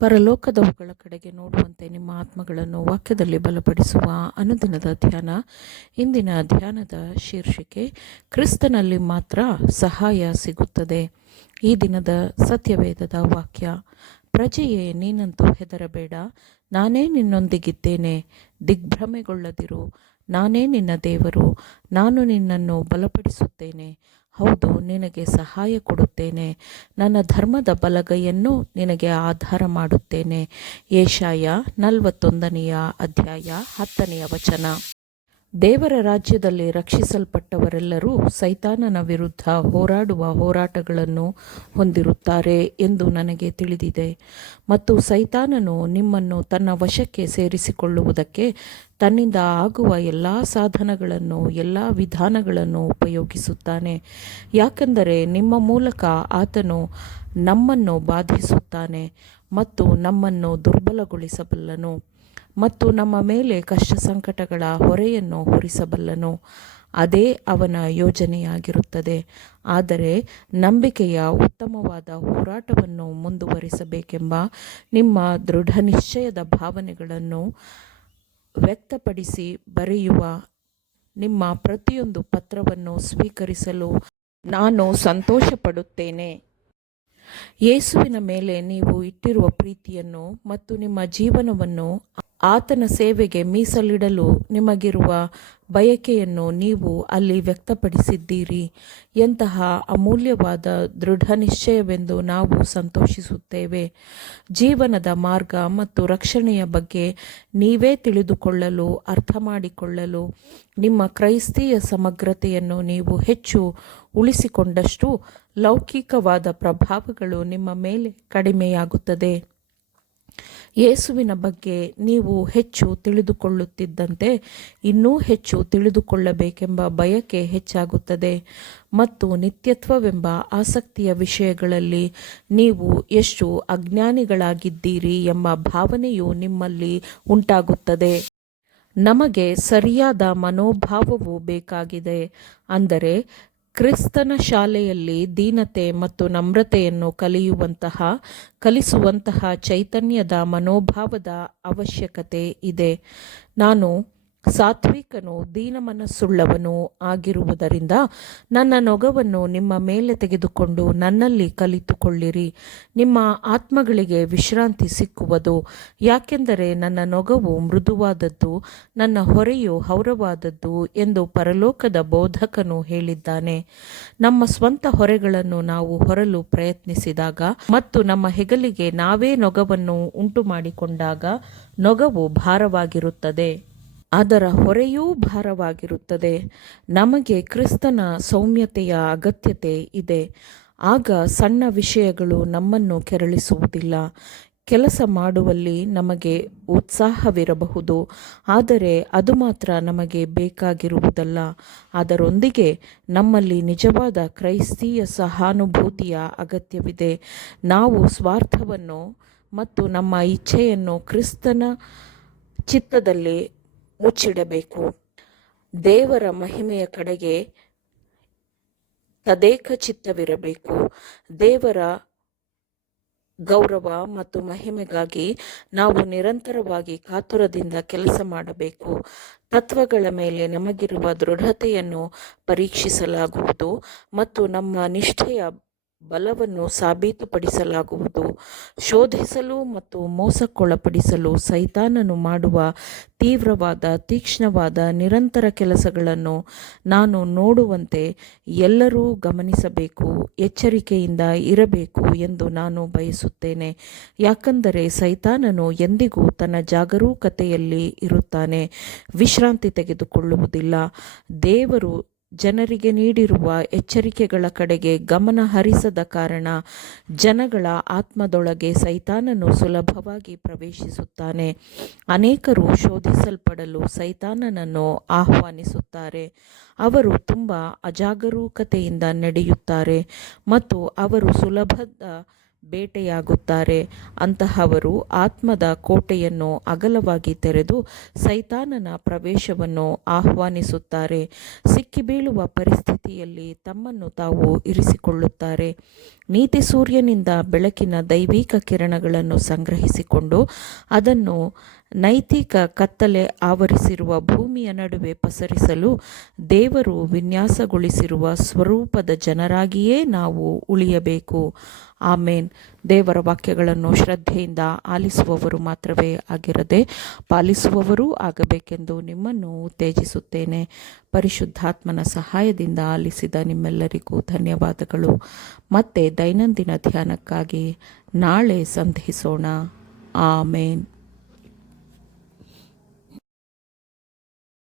ಪರಲೋಕದವುಗಳ ಕಡೆಗೆ ನೋಡುವಂತೆ ನಿಮ್ಮ ಆತ್ಮಗಳನ್ನು ವಾಕ್ಯದಲ್ಲಿ ಬಲಪಡಿಸುವ ಅನುದಿನದ ಧ್ಯಾನ. ಇಂದಿನ ಧ್ಯಾನದ ಶೀರ್ಷಿಕೆ, ಕ್ರಿಸ್ತನಲ್ಲಿ ಮಾತ್ರ ಸಹಾಯ ಸಿಗುತ್ತದೆ. ಈ ದಿನದ ಸತ್ಯವೇದದ ವಾಕ್ಯ, ಪ್ರಜೆಯೇ ನೀನಂತೂ ಹೆದರಬೇಡ, ನಾನೇ ನಿನ್ನೊಂದಿಗಿದ್ದೇನೆ, ದಿಗ್ಭ್ರಮೆಗೊಳ್ಳದಿರು, ನಾನೇ ನಿನ್ನ ದೇವರು, ನಾನು ನಿನ್ನನ್ನು ಬಲಪಡಿಸುತ್ತೇನೆ, ಹೌದು ನಿನಗೆ ಸಹಾಯ ಕೊಡುತ್ತೇನೆ, ನನ್ನ ಧರ್ಮದ ಬಲಗೈಯನ್ನು ನಿನಗೆ ಆಧಾರ ಮಾಡುತ್ತೇನೆ. ಯೆಶಾಯ 41ನೇ ಅಧ್ಯಾಯ 10ನೇ ವಚನ. ದೇವರ ರಾಜ್ಯದಲ್ಲಿ ರಕ್ಷಿಸಲ್ಪಟ್ಟವರೆಲ್ಲರೂ ಸೈತಾನನ ವಿರುದ್ಧ ಹೋರಾಡುವ ಹೋರಾಟಗಳನ್ನು ಹೊಂದಿರುತ್ತಾರೆ ಎಂದು ನನಗೆ ತಿಳಿದಿದೆ. ಮತ್ತು ಸೈತಾನನು ನಿಮ್ಮನ್ನು ತನ್ನ ವಶಕ್ಕೆ ಸೇರಿಸಿಕೊಳ್ಳುವುದಕ್ಕೆ ತನ್ನಿಂದ ಆಗುವ ಎಲ್ಲ ಸಾಧನಗಳನ್ನು, ಎಲ್ಲ ವಿಧಾನಗಳನ್ನು ಉಪಯೋಗಿಸುತ್ತಾನೆ. ಯಾಕೆಂದರೆ ನಿಮ್ಮ ಮೂಲಕ ಆತನು ನಮ್ಮನ್ನು ಬಾಧಿಸುತ್ತಾನೆ ಮತ್ತು ನಮ್ಮನ್ನು ದುರ್ಬಲಗೊಳಿಸಬಲ್ಲನು ಮತ್ತು ನಮ್ಮ ಮೇಲೆ ಕಷ್ಟ ಸಂಕಟಗಳ ಹೊರೆಯನ್ನು ಹೊರಿಸಬಲ್ಲನು. ಅದೇ ಅವನ ಯೋಜನೆಯಾಗಿರುತ್ತದೆ. ಆದರೆ ನಂಬಿಕೆಯ ಉತ್ತಮವಾದ ಹೋರಾಟವನ್ನು ಮುಂದುವರಿಸಬೇಕೆಂಬ ನಿಮ್ಮ ದೃಢ ನಿಶ್ಚಯದ ಭಾವನೆಗಳನ್ನು ವ್ಯಕ್ತಪಡಿಸಿ ಬರೆಯುವ ನಿಮ್ಮ ಪ್ರತಿಯೊಂದು ಪತ್ರವನ್ನು ಸ್ವೀಕರಿಸಲು ನಾನು ಸಂತೋಷಪಡುತ್ತೇನೆ. ಯೇಸುವಿನ ಮೇಲೆ ನೀವು ಇಟ್ಟಿರುವ ಪ್ರೀತಿಯನ್ನು ಮತ್ತು ನಿಮ್ಮ ಜೀವನವನ್ನು ಆತನ ಸೇವೆಗೆ ಮೀಸಲಿಡಲು ನಿಮಗಿರುವ ಬಯಕೆಯನ್ನು ನೀವು ಅಲ್ಲಿ ವ್ಯಕ್ತಪಡಿಸಿದ್ದೀರಿ. ಎಂತಹ ಅಮೂಲ್ಯವಾದ ದೃಢ ನಿಶ್ಚಯವೆಂದು ನಾವು ಸಂತೋಷಿಸುತ್ತೇವೆ. ಜೀವನದ ಮಾರ್ಗ ಮತ್ತು ರಕ್ಷಣೆಯ ಬಗ್ಗೆ ನೀವೇ ತಿಳಿದುಕೊಳ್ಳಲು, ಅರ್ಥ ಮಾಡಿಕೊಳ್ಳಲು, ನಿಮ್ಮ ಕ್ರೈಸ್ತೀಯ ಸಮಗ್ರತೆಯನ್ನು ನೀವು ಹೆಚ್ಚು ಉಳಿಸಿಕೊಂಡಷ್ಟು ಲೌಕಿಕವಾದ ಪ್ರಭಾವಗಳು ನಿಮ್ಮ ಮೇಲೆ ಕಡಿಮೆಯಾಗುತ್ತದೆ. ಯೇಸುವಿನ ಬಗ್ಗೆ ನೀವು ಹೆಚ್ಚು ತಿಳಿದುಕೊಳ್ಳುತ್ತಿದ್ದಂತೆ ಇನ್ನೂ ಹೆಚ್ಚು ತಿಳಿದುಕೊಳ್ಳಬೇಕೆಂಬ ಬಯಕೆ ಹೆಚ್ಚಾಗುತ್ತದೆ ಮತ್ತು ನಿತ್ಯತ್ವವೆಂಬ ಆಸಕ್ತಿಯ ವಿಷಯಗಳಲ್ಲಿ ನೀವು ಎಷ್ಟು ಅಜ್ಞಾನಿಗಳಾಗಿದ್ದೀರಿ ಎಂಬ ಭಾವನೆಯು ನಿಮ್ಮಲ್ಲಿ ಉಂಟಾಗುತ್ತದೆ. ನಮಗೆ ಸರಿಯಾದ ಮನೋಭಾವವು ಬೇಕಾಗಿದೆ, ಅಂದರೆ ಕ್ರಿಸ್ತನ ಶಾಲೆಯಲ್ಲಿ ದೀನತೆ ಮತ್ತು ನಮ್ರತೆಯನ್ನು ಕಲಿಸುವಂತಹ ಚೈತನ್ಯದ ಮನೋಭಾವದ ಅವಶ್ಯಕತೆ ಇದೆ. ನಾನು ಸಾತ್ವಿಕನೂ ದೀನಮನಸ್ಸುಳ್ಳವನೂ ಆಗಿರುವುದರಿಂದ ನನ್ನ ನೊಗವನ್ನು ನಿಮ್ಮ ಮೇಲೆ ತೆಗೆದುಕೊಂಡು ನನ್ನಲ್ಲಿ ಕಲಿತುಕೊಳ್ಳಿರಿ, ನಿಮ್ಮ ಆತ್ಮಗಳಿಗೆ ವಿಶ್ರಾಂತಿ ಸಿಕ್ಕುವುದು. ಯಾಕೆಂದರೆ ನನ್ನ ನೊಗವು ಮೃದುವಾದದ್ದು, ನನ್ನ ಹೊರೆಯು ಹೌರವಾದದ್ದು ಎಂದು ಪರಲೋಕದ ಬೋಧಕನು ಹೇಳಿದ್ದಾನೆ. ನಮ್ಮ ಸ್ವಂತ ಹೊರೆಗಳನ್ನು ನಾವು ಹೊರಲು ಪ್ರಯತ್ನಿಸಿದಾಗ ಮತ್ತು ನಮ್ಮ ಹೆಗಲಿಗೆ ನಾವೇ ನೊಗವನ್ನು ಉಂಟು ಮಾಡಿಕೊಂಡಾಗ ನೊಗವು ಭಾರವಾಗಿರುತ್ತದೆ, ಅದರ ಹೊರೆಯೂ ಭಾರವಾಗಿರುತ್ತದೆ. ನಮಗೆ ಕ್ರಿಸ್ತನ ಸೌಮ್ಯತೆಯ ಅಗತ್ಯತೆ ಇದೆ. ಆಗ ಸಣ್ಣ ವಿಷಯಗಳು ನಮ್ಮನ್ನು ಕೆರಳಿಸುವುದಿಲ್ಲ. ಕೆಲಸ ಮಾಡುವಲ್ಲಿ ನಮಗೆ ಉತ್ಸಾಹವಿರಬಹುದು, ಆದರೆ ಅದು ಮಾತ್ರ ನಮಗೆ ಬೇಕಾಗಿರುವುದಲ್ಲ. ಅದರೊಂದಿಗೆ ನಮ್ಮಲ್ಲಿ ನಿಜವಾದ ಕ್ರೈಸ್ತೀಯ ಸಹಾನುಭೂತಿಯ ಅಗತ್ಯವಿದೆ. ನಾವು ಸ್ವಾರ್ಥವನ್ನು ಮತ್ತು ನಮ್ಮ ಇಚ್ಛೆಯನ್ನು ಕ್ರಿಸ್ತನ ಚಿತ್ತದಲ್ಲಿ ಮುಚ್ಚಿಡಬೇಕು. ದೇವರ ಮಹಿಮೆಯ ಕಡೆಗೆ ತದೇಕ ಚಿತ್ತವಿರಬೇಕು. ದೇವರ ಗೌರವ ಮತ್ತು ಮಹಿಮೆಗಾಗಿ ನಾವು ನಿರಂತರವಾಗಿ ಕಾತುರದಿಂದ ಕೆಲಸ ಮಾಡಬೇಕು. ತತ್ವಗಳ ಮೇಲೆ ನಮಗಿರುವ ದೃಢತೆಯನ್ನು ಪರೀಕ್ಷಿಸಲಾಗುವುದು ಮತ್ತು ನಮ್ಮ ನಿಷ್ಠೆಯ ಬಲವನ್ನು ಸಾಬೀತುಪಡಿಸಲಾಗುವುದು. ಶೋಧಿಸಲು ಮತ್ತು ಮೋಸಕ್ಕೊಳಪಡಿಸಲು ಸೈತಾನನು ಮಾಡುವ ತೀಕ್ಷ್ಣವಾದ ನಿರಂತರ ಕೆಲಸಗಳನ್ನು ನಾನು ನೋಡುವಂತೆ ಎಲ್ಲರೂ ಗಮನಿಸಬೇಕು, ಎಚ್ಚರಿಕೆಯಿಂದ ಇರಬೇಕು ಎಂದು ನಾನು ಬಯಸುತ್ತೇನೆ. ಯಾಕಂದರೆ ಸೈತಾನನು ಎಂದಿಗೂ ತನ್ನ ಜಾಗರೂಕತೆಯಲ್ಲಿ ಇರುತ್ತಾನೆ, ವಿಶ್ರಾಂತಿ ತೆಗೆದುಕೊಳ್ಳುವುದಿಲ್ಲ. ದೇವರು ಜನರಿಗೆ ನೀಡಿರುವ ಎಚ್ಚರಿಕೆಗಳ ಕಡೆಗೆ ಗಮನ ಹರಿಸದ ಕಾರಣ ಜನಗಳ ಆತ್ಮದೊಳಗೆ ಸೈತಾನನು ಸುಲಭವಾಗಿ ಪ್ರವೇಶಿಸುತ್ತಾನೆ. ಅನೇಕರು ಶೋಧಿಸಲ್ಪಡಲು ಸೈತಾನನನ್ನು ಆಹ್ವಾನಿಸುತ್ತಾರೆ. ಅವರು ತುಂಬ ಅಜಾಗರೂಕತೆಯಿಂದ ನಡೆಯುತ್ತಾರೆ ಮತ್ತು ಅವರು ಸುಲಭದ ಬೇಟೆಯಾಗುತ್ತಾರೆ. ಅಂತಹವರು ಆತ್ಮದ ಕೋಟೆಯನ್ನು ಅಗಲವಾಗಿ ತೆರೆದು ಸೈತಾನನ ಪ್ರವೇಶವನ್ನು ಆಹ್ವಾನಿಸುತ್ತಾರೆ. ಸಿಕ್ಕಿಬೀಳುವ ಪರಿಸ್ಥಿತಿಯಲ್ಲಿ ತಮ್ಮನ್ನು ತಾವು ಇರಿಸಿಕೊಳ್ಳುತ್ತಾರೆ. ನೀತಿ ಸೂರ್ಯನಿಂದ ಬೆಳಕಿನ ದೈವಿಕ ಕಿರಣಗಳನ್ನು ಸಂಗ್ರಹಿಸಿಕೊಂಡು ಅದನ್ನು ನೈತಿಕ ಕತ್ತಲೆ ಆವರಿಸಿರುವ ಭೂಮಿಯ ನಡುವೆ ಪಸರಿಸಲು ದೇವರು ವಿನ್ಯಾಸಗೊಳಿಸಿರುವ ಸ್ವರೂಪದ ಜನರಾಗಿಯೇ ನಾವು ಉಳಿಯಬೇಕು. ಆಮೇನ್. ದೇವರ ವಾಕ್ಯಗಳನ್ನು ಶ್ರದ್ಧೆಯಿಂದ ಆಲಿಸುವವರು ಮಾತ್ರವೇ ಆಗಿರದೆ ಪಾಲಿಸುವವರೂ ಆಗಬೇಕೆಂದು ನಿಮ್ಮನ್ನು ಉತ್ತೇಜಿಸುತ್ತೇನೆ. ಪರಿಶುದ್ಧಾತ್ಮನ ಸಹಾಯದಿಂದ ಆಲಿಸಿದ ನಿಮ್ಮೆಲ್ಲರಿಗೂ ಧನ್ಯವಾದಗಳು. ಮತ್ತೆ ದೈನಂದಿನ ಧ್ಯಾನಕ್ಕಾಗಿ ನಾಳೆ ಸಂಧಿಸೋಣ. ಆಮೇನ್.